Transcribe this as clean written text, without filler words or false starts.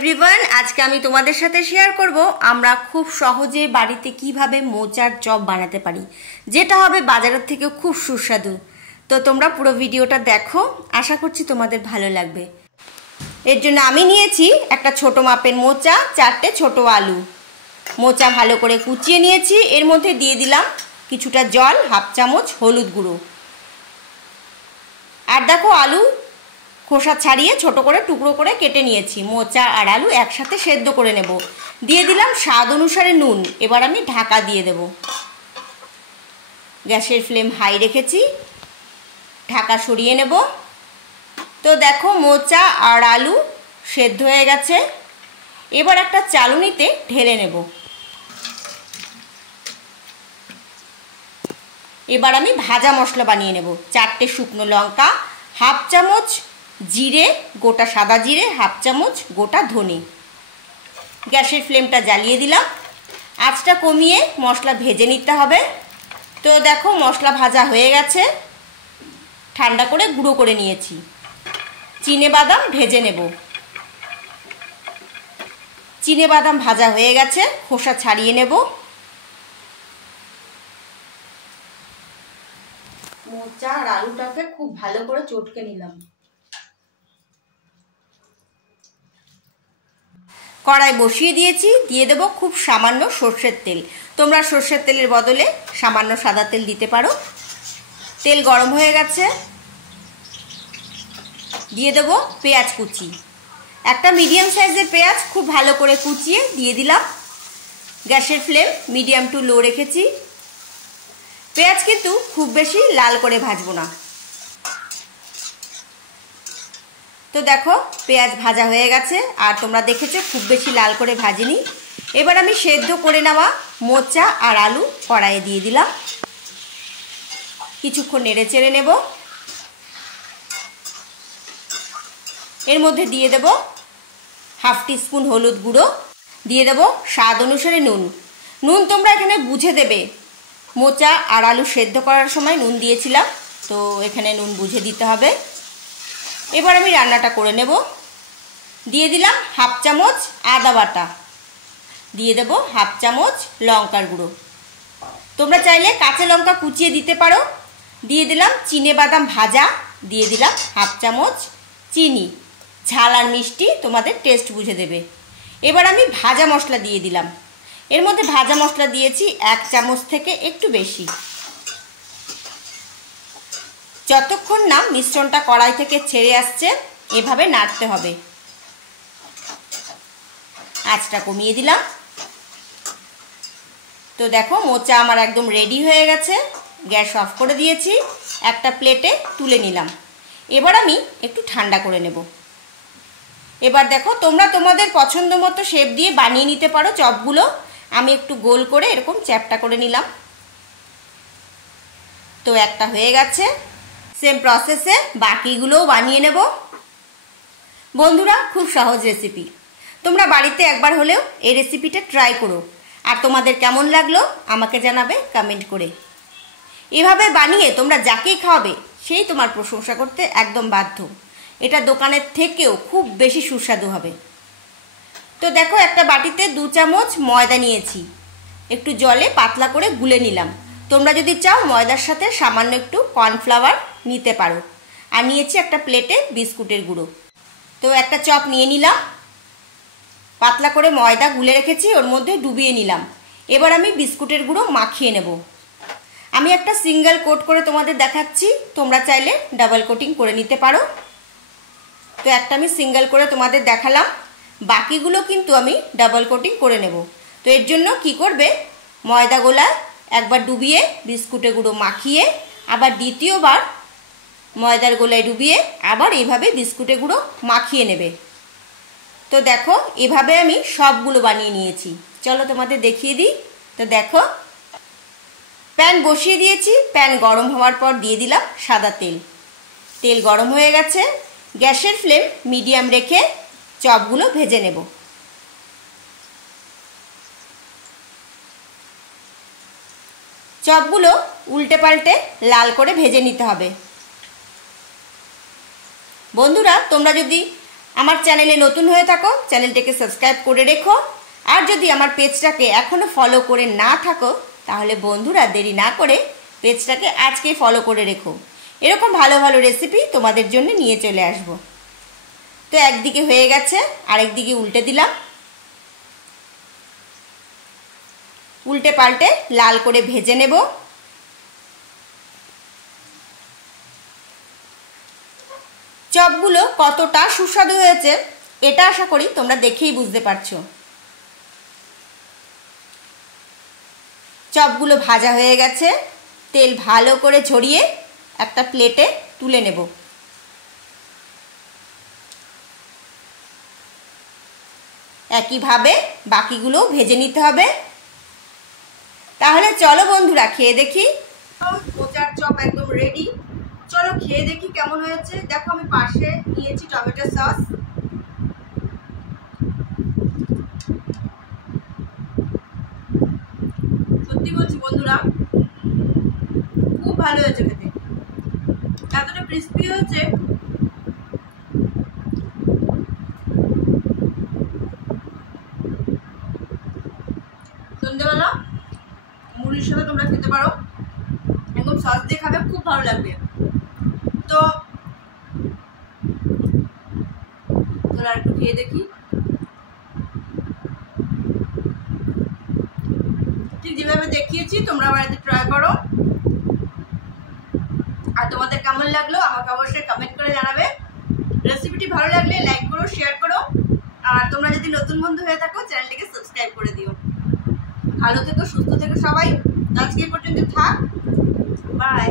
Everyone, আজকে আমি তোমাদের সাথে শেয়ার করব আমরা খুব সহজে বাড়িতে কিভাবে মোচার চপ বানাতে পারি, যেটা হবে বাজারের থেকে খুব সুস্বাদু। তো তোমরা পুরো ভিডিওটা দেখো, আশা করছি তোমাদের ভালো লাগবে। এর জন্য আমি নিয়েছি একটা ছোট মাপের মোচা, 4টে ছোট আলু। মোচা ভালো করে কুচিয়ে নিয়েছি। এর মধ্যে দিয়ে দিলাম কিছুটা জল, হাফ চামচ হলুদ গুঁড়ো। আর দেখো আলু খোসা ছাড়িয়ে ছোট করে টুকরো করে কেটে নিয়েছি। মোচা আর আলু একসাথে সেদ্ধ করে নেব। দিয়ে দিলাম স্বাদ অনুসারে নুন। এবার আমি ঢাকা দিয়ে দেব। গ্যাসের ফ্লেম হাই রেখেছি, ঢাকা সরিয়ে নেব। তো দেখো মোচা আর আলু সেদ্ধ হয়ে গেছে। এবার একটা চালুনিতে ঢেলে নেব। এবার আমি ভাজা মশলা বানিয়ে নেব। 4টে শুকনো লঙ্কা, হাফ চামচ জিরে, গোটা সাদা জিরে, হাফ চামচ গোটা ধনে। গ্যাসের ফ্লেমটা জ্বালিয়ে দিলাম। আঁচটা কমিয়ে মশলা ভেজে নিতে হবে। তো দেখো মশলা ভাজা হয়ে গেছে, ঠান্ডা করে গুঁড়ো করে নিয়েছি। চিনেবাদাম ভেজে নেব। চিনেবাদাম ভাজা হয়ে গেছে, খোসা ছাড়িয়ে নেব। মোচা আর আলুটাকে খুব ভালো করে চটকে নিলাম। কড়াই বসিয়ে দিয়েছি, দিয়ে দেব খুব সামান্য সর্ষের তেল। তোমরা সর্ষের তেলের বদলে সামান্য সাদা তেল দিতে পারো। তেল গরম হয়ে গেছে, দিয়ে দেব পেঁয়াজ কুচি। একটা মিডিয়াম সাইজের পেঁয়াজ খুব ভালো করে কুচিয়ে দিয়ে দিলাম। গ্যাসের ফ্লেম মিডিয়াম টু লো রেখেছি। পেঁয়াজ কিন্তু খুব বেশি লাল করে ভাজবো না। তো দেখো পেঁয়াজ ভাজা হয়ে গেছে, আর তোমরা দেখেছো খুব বেশি লাল করে ভাজিনি। এবার আমি সেদ্ধ করে নেওয়া মোচা আর আলু কড়াইয়ে দিয়ে দিলাম। কিছুক্ষণ নেড়ে চেড়ে নেব। এর মধ্যে দিয়ে দেব হাফ টিস্পুন হলুদ গুঁড়ো, দিয়ে দেব স্বাদ অনুসারে নুন। নুন তোমরা এখানে বুঝে দেবে। মোচা আর আলু সেদ্ধ করার সময় নুন দিয়েছিলাম, তো এখানে নুন বুঝে দিতে হবে। এবার আমি রান্নাটা করে নেব। দিয়ে দিলাম হাফ চামচ আদা বাটা, দিয়ে দেব হাফ চামচ লঙ্কার গুঁড়ো। তোমরা চাইলে কাঁচা লঙ্কা কুচিয়ে দিতে পারো। দিয়ে দিলাম চিনেবাদাম ভাজা, দিয়ে দিলাম হাফ চামচ চিনি। ঝাল আর মিষ্টি তোমাদের টেস্ট বুঝে দেবে। এবার আমি ভাজা মশলা দিয়ে দিলাম। এর মধ্যে ভাজা মশলা দিয়েছি 1 চামচ থেকে একটু বেশি। যতক্ষণ না মিশ্রণটা কড়াই থেকে ছেড়ে আসছে এভাবে নাড়তে হবে। আঁচটা কমিয়ে দিলাম। তো দেখো মোচা আমার একদম রেডি হয়ে গেছে। গ্যাস অফ করে দিয়েছি, একটা প্লেটে তুলে নিলাম। এবার আমি একটু ঠান্ডা করে নেব। এবার দেখো তোমরা তোমাদের পছন্দ মতো শেপ দিয়ে বানিয়ে নিতে পারো চপগুলো। আমি একটু গোল করে এরকম চ্যাপ্টা করে নিলাম। তো একটা হয়ে গেছে। সেম প্রসেসে বাকিগুলোও বানিয়ে নেব। বন্ধুরা, খুব সহজ রেসিপি। তোমরা বাড়িতে একবার হলেও এই রেসিপিটা ট্রাই করো। আর তোমাদের কেমন লাগলো আমাকে জানাবে কমেন্ট করে। এভাবে বানিয়ে তোমরা যাকেই খাওয়াবে সেই তোমার প্রশংসা করতে একদম বাধ্য। এটা দোকানের থেকেও খুব বেশি সুস্বাদু হবে। তো দেখো একটা বাটিতে 2 চামচ ময়দা নিয়েছি। একটু জলে পাতলা করে গুলে নিলাম। তোমরা যদি চাও ময়দার সাথে সামান্য একটু কর্নফ্লাওয়ার নিতে পারো। আর নিয়েছি একটা প্লেটে বিস্কুটের গুঁড়ো। তো একটা চপ নিয়ে নিলাম, পাতলা করে ময়দা গুলে রেখেছি, ওর মধ্যে ডুবিয়ে নিলাম। এবার আমি বিস্কুটের গুঁড়ো মাখিয়ে নেব। আমি একটা সিঙ্গেল কোট করে তোমাদের দেখাচ্ছি, তোমরা চাইলে ডাবল কোটিং করে নিতে পারো। তো একটা আমি সিঙ্গেল করে তোমাদের দেখালাম, বাকিগুলো কিন্তু আমি ডাবল কোটিং করে নেব। তো এর জন্য কি করবে, ময়দা গোলায় একবার ডুবিয়ে বিস্কুটের গুঁড়ো মাখিয়ে আবার দ্বিতীয়বার ময়দার গোলায় ডুবিয়ে আবার এইভাবে বিস্কুটের গুঁড়ো মাখিয়ে নেবে। তো দেখো এভাবে আমি সবগুলো বানিয়ে নিয়েছি। চলো তোমাদের দেখিয়ে দিই। তো দেখো প্যান বসিয়ে দিয়েছি। প্যান গরম হওয়ার পর দিয়ে দিলাম সাদা তেল। তেল গরম হয়ে গেছে। গ্যাসের ফ্লেম মিডিয়াম রেখে চপগুলো ভেজে নেব। চপগুলো উল্টে পাল্টে লাল করে ভেজে নিতে হবে। বন্ধুরা, তোমরা যদি আমার চ্যানেলে নতুন হয়ে থাকো চ্যানেলটাকে সাবস্ক্রাইব করে রেখো, আর যদি আমার পেজটাকে এখনও ফলো করে না থাকো তাহলে বন্ধুরা দেরি না করে পেজটাকে আজকেই ফলো করে রেখো। এরকম ভালো ভালো রেসিপি তোমাদের জন্য নিয়ে চলে আসব। তো একদিকে হয়ে গেছে, আরেক দিকে উল্টে দিলাম। উল্টে পাল্টে লাল করে ভেজে নেব। চপগুলো কতটা সুস্বাদু হয়েছে এটা আশা করি তোমরা দেখেই বুঝতে পারছো। চপগুলো ভাজা হয়ে গেছে, তেল ভালো করে ঝরিয়ে একটা প্লেটে তুলে নেব। একইভাবে বাকিগুলোও ভেজে নিতে হবে। তাহলে চলো বন্ধুরা খেয়ে দেখি। মোচার চপ একদম রেডি। চলো খেয়ে দেখি কেমন হয়েছে। দেখো আমি পাশে নিয়েছি টমেটো সস। সত্যি বলছি বন্ধুরা, খুব ভালো হয়েছে খেতে, এতটা ক্রিস্পি হয়েছে। সন্ধ্যেবেলা মুড়ির সাথে তোমরা খেতে পারো, একদম সস দিয়ে খাবে, খুব ভালো লাগবে। তো তোমরা একটু খেয়ে দেখি। ঠিক যেভাবে দেখিয়েছি তোমরা বাড়িতে ট্রাই করো, আর তোমাদের কেমন লাগলো আমাকে অবশ্যই কমেন্ট করে জানাবে। রেসিপিটি ভালো লাগলে লাইক করো, শেয়ার করো, আর তোমরা যদি নতুন বন্ধু হয়ে থাকো চ্যানেলটিকে সাবস্ক্রাইব করে দিও। ভালো থেকো, সুস্থ থেকো সবাই। আজকে পর্যন্ত থাক, বাই।